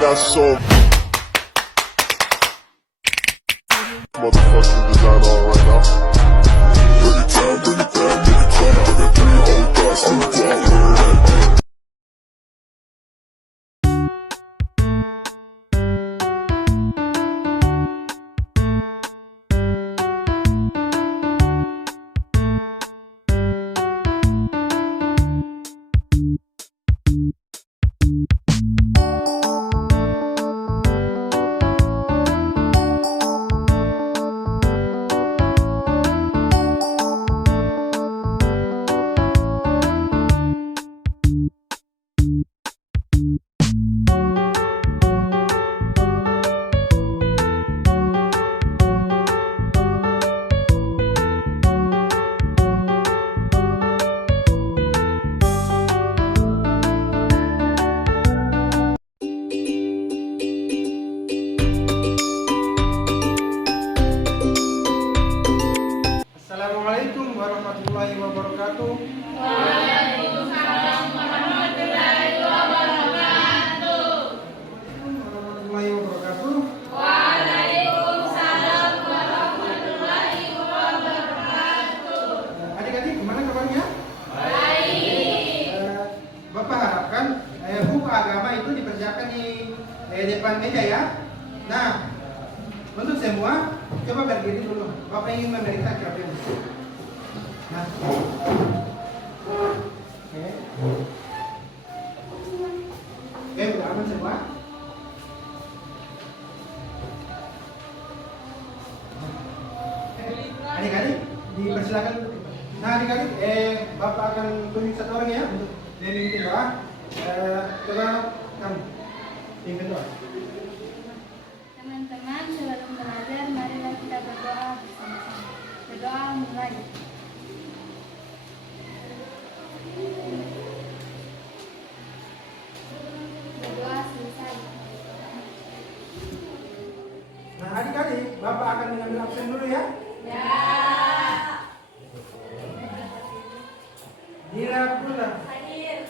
got some motherfucking design on right now. Bring it down, bring it down, bring it down. I got 3 whole thoughts in the block. Assalamualaikum warahmatullahi wabarakatuh. Waalaikumsalam warahmatullahi wabarakatuh. Warahmatullahi wabarakatuh. Waalaikumsalam warahmatullahi wabarakatuh. Adik-adik, gimana kabarnya? Baik. Bapak harapkan buku agama itu dipersiapkan di depan meja ya. Nah, untuk semua coba berdiri dulu. Bapak ingin memberikan cerpen. Nah, oke, udah aman semua. Adik-adik, dipersilakan. Nah, adik-adik, Bapak akan tunjuk satu orang ya untuk memimpin doa. Coba kamu pimpin doa. Teman-teman sebelum belajar, marilah kita berdoa bersama-sama. Berdoa mulai. Berdoa selesai. Nah, adik-adik, Bapak akan mengambil absen dulu ya. Ya. Dira Abdullah, Hadir.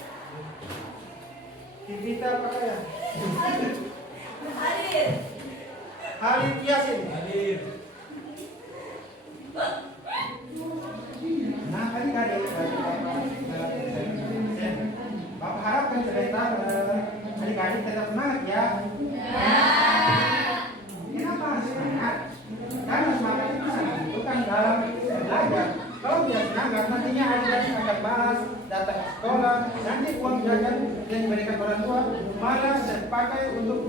Vivita Pakaya, Hadir. Halid Yasin. Nah, adik-adik, Bapak harapkan sebentar adik-adik tetap semangat ya. Kenapa harus semangat? Karena semangat itu sangat dibutuhkan dalam belajar. Kalau tidak semangat, nantinya adik-adik akan malas datang ke sekolah, nanti uang jajan yang diberikan orang tua malah terpakai untuk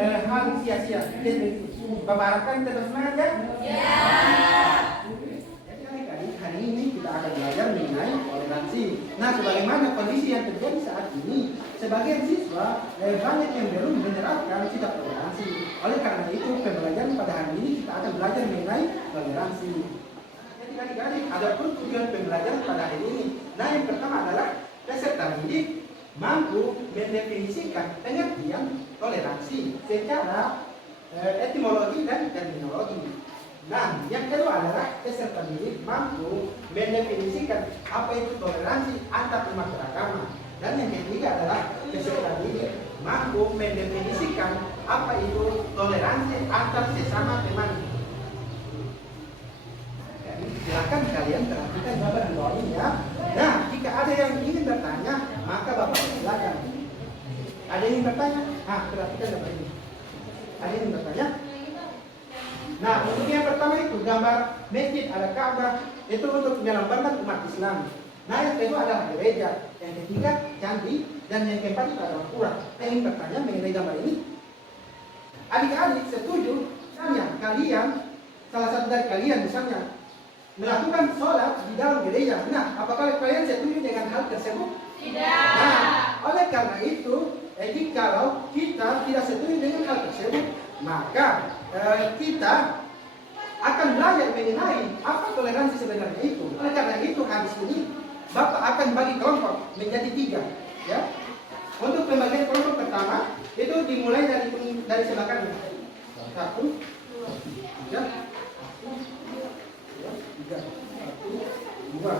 hal sia-sia. Jadi, Bapak harapkan tetap semangat ya. Jadi adik-adik, hari ini kita akan belajar mengenai toleransi. Nah, sebagaimana kondisi yang terjadi saat ini, sebagian siswa banyak yang belum menerapkan sikap toleransi. Oleh karena itu, pembelajaran pada hari ini kita akan belajar mengenai toleransi. Jadi adik-adik, ada pun tujuan pembelajaran pada hari ini. Nah, yang pertama adalah peserta didik mampu mendefinisikan pengertian toleransi secara etimologi dan terminologi. Nah, yang kedua adalah peserta didik mampu mendefinisikan apa itu toleransi antar umat beragama. Dan yang ketiga adalah peserta didik mampu mendefinisikan apa itu toleransi antar sesama teman. Jadi, silakan kalian perhatikan Bapak di bawah ini ya. Nah, jika ada yang ingin bertanya, maka Bapak silakan. Ada yang ingin bertanya? Perhatikan Bapak ini. Ada yang ingin bertanya? Nah, untuk yang pertama itu gambar masjid ada Ka'bah, itu untuk melambangkan umat Islam. Nah, yang kedua adalah gereja, yang ketiga candi, dan yang keempat itu adalah pura. Yang ingin bertanya mengenai gambar ini? Adik-adik setuju? Misalnya kalian, salah satu dari kalian misalnya melakukan sholat di dalam gereja. Nah, apakah kalian setuju dengan hal tersebut? Tidak. Nah, oleh karena itu, jikalau kita tidak setuju dengan hal tersebut, maka kita akan belajar mengenai apa toleransi sebenarnya itu. Oleh karena itu, hadis ini Bapak akan bagi kelompok menjadi 3, ya. Untuk pembagian kelompok pertama itu dimulai dari sebelah kanan. 1, 2, 3, 1, 2.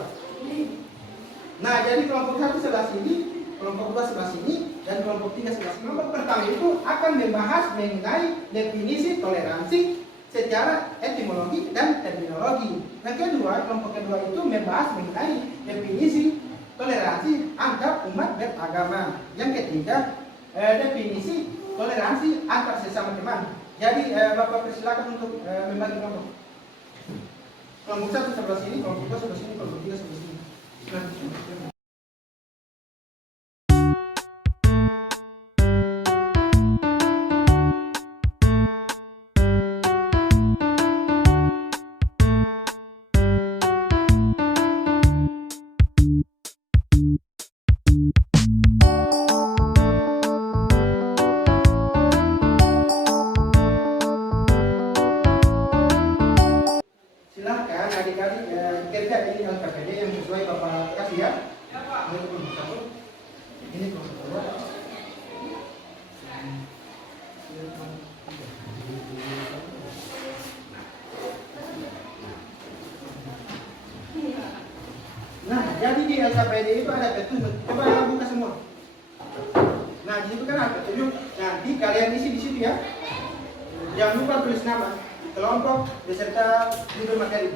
Nah, jadi kelompok 1 sebelah sini, kelompok kelompok 2 sebelah sini dan kelompok 3 sebelah sini. Kelompok pertama itu akan membahas mengenai definisi toleransi secara etimologi dan terminologi. Yang kedua, kelompok kedua itu membahas mengenai definisi toleransi antar umat beragama. Yang ketiga, definisi toleransi antar sesama teman. Jadi Bapak persilakan untuk membagi kelompok. Kelompok 1 sebelah sini, kelompok 2 sebelah sini, kelompok 3 sebelah sini. Silakan. Silahkan adik-adik kerja ini LKPD yang sesuai Bapak kasih ya. Ini kelompok 1, ini kelompok 2. Nah, jadi di LKPD itu ada petunjuk. Coba buka semua. Nah, di situ kan ada petunjuk. Nanti kalian isi di situ ya. Jangan lupa tulis nama, kelompok beserta judul materi.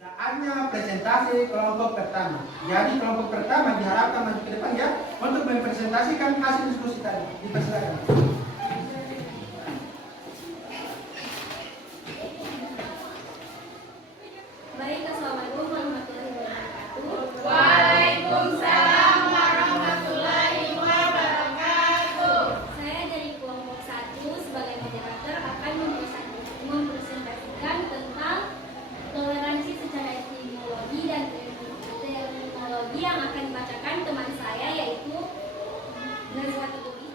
Saatnya presentasi kelompok pertama. Jadi kelompok pertama diharapkan maju ke depan ya untuk mempresentasikan hasil diskusi tadi. Dipersilakan. Baik, assalamualaikum warahmatullahi wabarakatuh. Waalaikumsalam warahmatullahi wabarakatuh. Saya dari kelompok 1 sebagai moderator akan mempresentasikan tentang toleransi secara etimologi dan terminologi yang akan dibacakan teman saya, yaitu Nazwa Tutubi.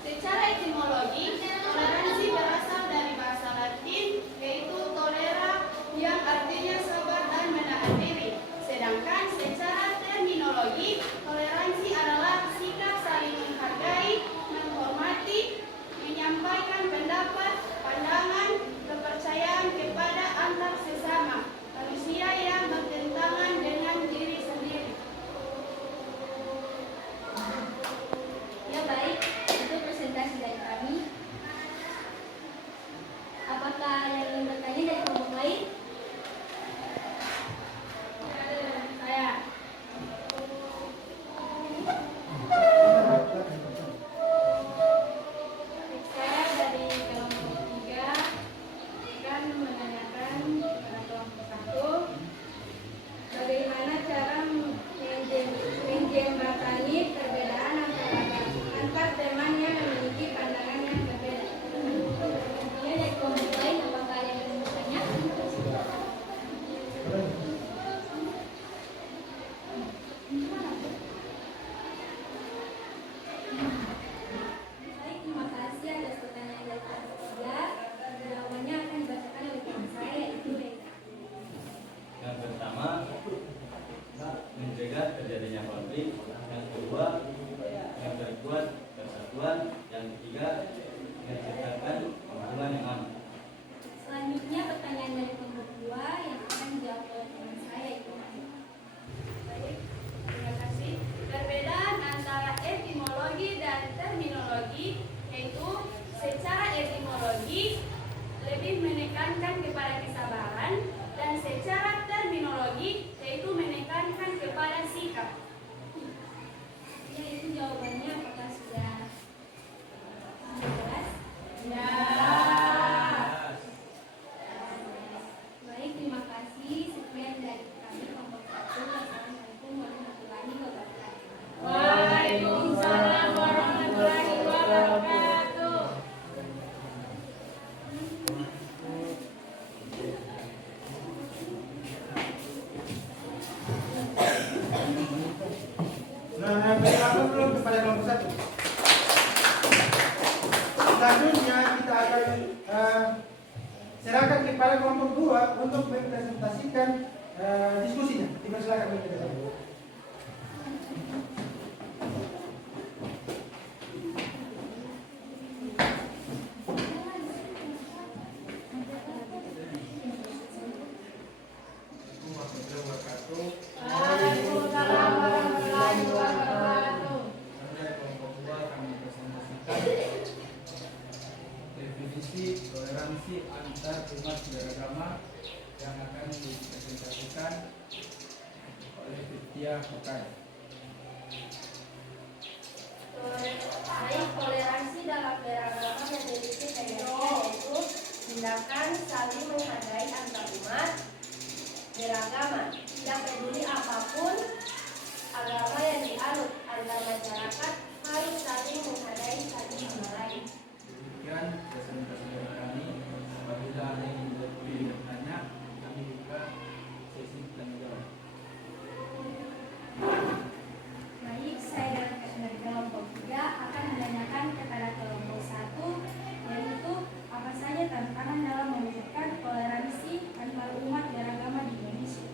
Secara etimologi, toleransi berasal dari bahasa Latin, yaitu tolera, yang artinya sabar dan menahan diri. Sedangkan secara terminologi, toleransi adalah sikap saling menghargai, menghormati, menyampaikan pendapat, pandangan, kepercayaan kepada antar sesama manusia yang bertentangan dengan diri sendiri. Ya baik, itu presentasi dari kami. Apakah yang ingin bertanya dari kelompok lain? Saya. Saya dari kelompok 3 akan menanyakan kepada kelompok 1 bagaimana cara menjembatani perbedaan antar teman yang memiliki pandangan yang berbeda. Tentunya dari kelompok lain, apakah ada yang ingin bertanya? Baik, terima kasih atas pertanyaan dari kelompok 3. Jawabannya akan dibacakan oleh teman saya, yaitu Reza. Yang pertama, mencegah terjadinya konflik. Yang kedua, memperkuat persatuan. Yang ketiga, menciptakan hubungan yang aman. Selanjutnya pertanyaan dari kelompok 2 yang akan dijawab oleh teman saya, yaitu Naya. Baik, terima kasih. Perbedaan antara etimologi dan terminologi, yaitu secara etimologi lebih menekankan kepada kesabaran, dan secara terminologi yaitu menekankan kepada sikap. Ya, itu jawabannya apakah sudah jelas? Ya. Baik, terima kasih. Sekian dari kami kelompok 1. Wassalamualaikum warahmatullahi wabarakatuh. Waalaikumsalam warahmatullahi wabarakatuh. kepada kelompok 2 untuk mempresentasikan diskusinya. Dipersilakan kepada Waalaikumsalam warahmatullahi wabarakatuh. Pada kelompok 2 kami presentasikan definisi toleransi antar umat beragama yang akan dipresentasikan oleh Tiftia Hokai. Baik, toleransi dalam beragama memiliki pengertian yaitu tindakan saling menghargai antar umat beragama, tidak peduli apapun agama yang dianut, antar masyarakat harus saling menghargai satu sama lain. Demikian presentasi dari kami. Apabila ada yang ingin bertanya, kami buka sesi tanya jawab. Baik, saya dari kelompok 3 akan menanyakan kepada kelompok 1, yaitu apa saja tantangan dalam mewujudkan toleransi antar umat beragama di Indonesia.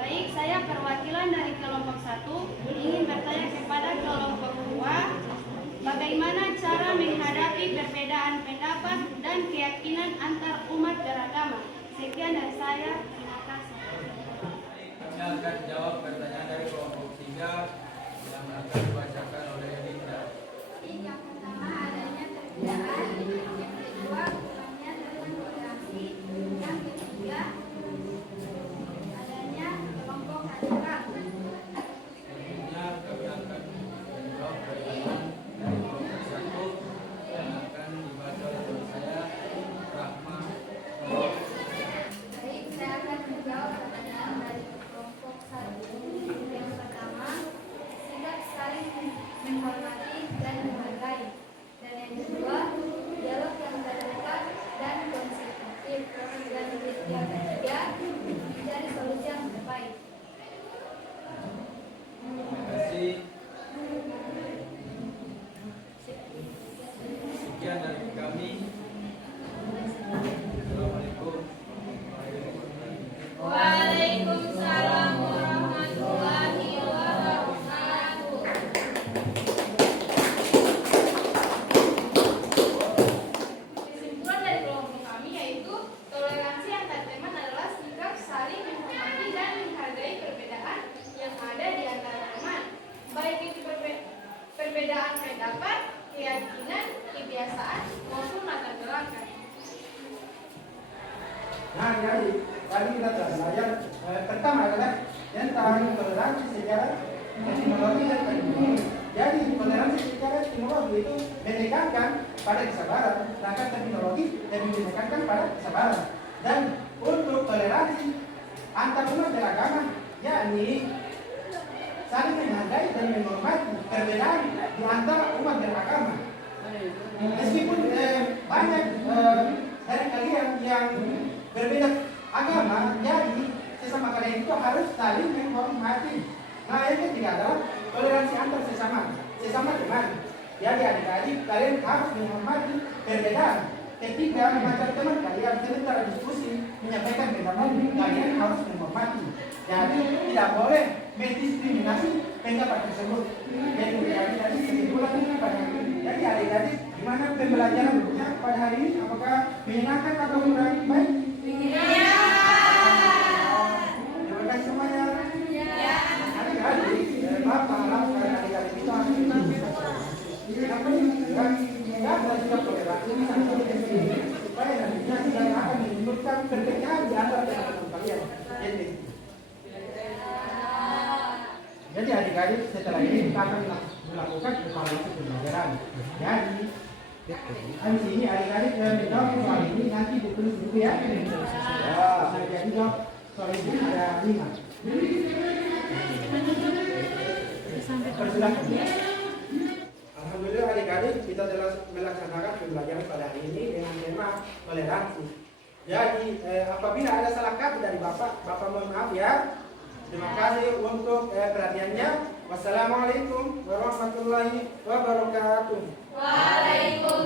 Baik, saya perwakilan dari kelompok 1 ingin bertanya kepada kelompok 2, bagaimana cara menghadapi perbedaan pendapat dan keyakinan antar umat beragama. Sekian dari saya, terima kasih. Kami akan jawab pertanyaan dari kelompok 3 yang akan dibacakan oleh Linda. Yang pertama adanya perbedaan, yang kedua hubungannya dengan toleransi, yang ketiga adanya kelompok ajaran. Selanjutnya kami akan menjawab pertanyaan dari kelompok 1 yang akan dibaca oleh saya, Rahma. Baik, saya akan menjawab pertanyaan dari kelompok 1. Yang pertama, sikap saling menghormati dan menghargai. Dan yang kedua, dialog yang terbuka dan konstruktif. Dan yang ketiga, mencari solusi yang terbaik. Terima kasih. Sekian dari kami. Assalamualaikum warahmatullahi wabarakatuh. Waalaikumsalam warahmatullahi wabarakatuh. Kesimpulan dari kelompok kami yaitu toleransi antar teman adalah sikap saling menghormati dan menghargai perbedaan yang ada di antara teman, baik itu perbedaan pendapat, keyakinan, kebiasaan maupun latar belakang. Nah, jadi tadi kita telah belajar pertama adalah tentang toleransi secara etimologi dan terminologi. Jadi toleransi secara etimologi itu menekankan pada kesabaran, sedangkan terminologi lebih menekankan pada kesabaran. Dan untuk toleransi antar umat beragama, yakni saling menghargai dan menghormati perbedaan di antara umat beragama. Meskipun banyak dari kalian yang berbeda agama, jadi sesama kalian itu harus saling menghormati. Nah, yang ketiga adalah toleransi antar sesama teman. Jadi adik-adik kalian harus menghormati perbedaan. Ketika macam teman kalian sementara diskusi menyampaikan pendapat, kalian harus menghormati. Jadi tidak boleh mendiskriminasi pendapat tersebut. Jadi adik-adik kesimpulan pada hari ini. Jadi adik-adik, gimana pembelajarannya pada hari ini? Apakah menyenangkan atau kurang baik? Iya. Terima kasih semuanya. Adik-adik, Bapak harap adik-adik itu harus apa tidak ada sikap toleransi ini sangat penting supaya nantinya tidak akan menimbulkan perpecahan di antara teman-teman kalian. Jadi adik-adik setelah ini kita akan melakukan evaluasi pembelajaran. Jadi habis ini adik-adik menjawab soal ini nanti ditulis buku ya. Nah, jadi jawab soal ini ada 5. Persilakan. Alhamdulillah adik-adik kita telah melaksanakan pembelajaran pada hari ini dengan tema toleransi. Jadi apabila ada salah kata dari Bapak mohon maaf ya. Terima kasih untuk perhatiannya. Wassalamualaikum warahmatullahi wabarakatuh. Waalaikumsalam.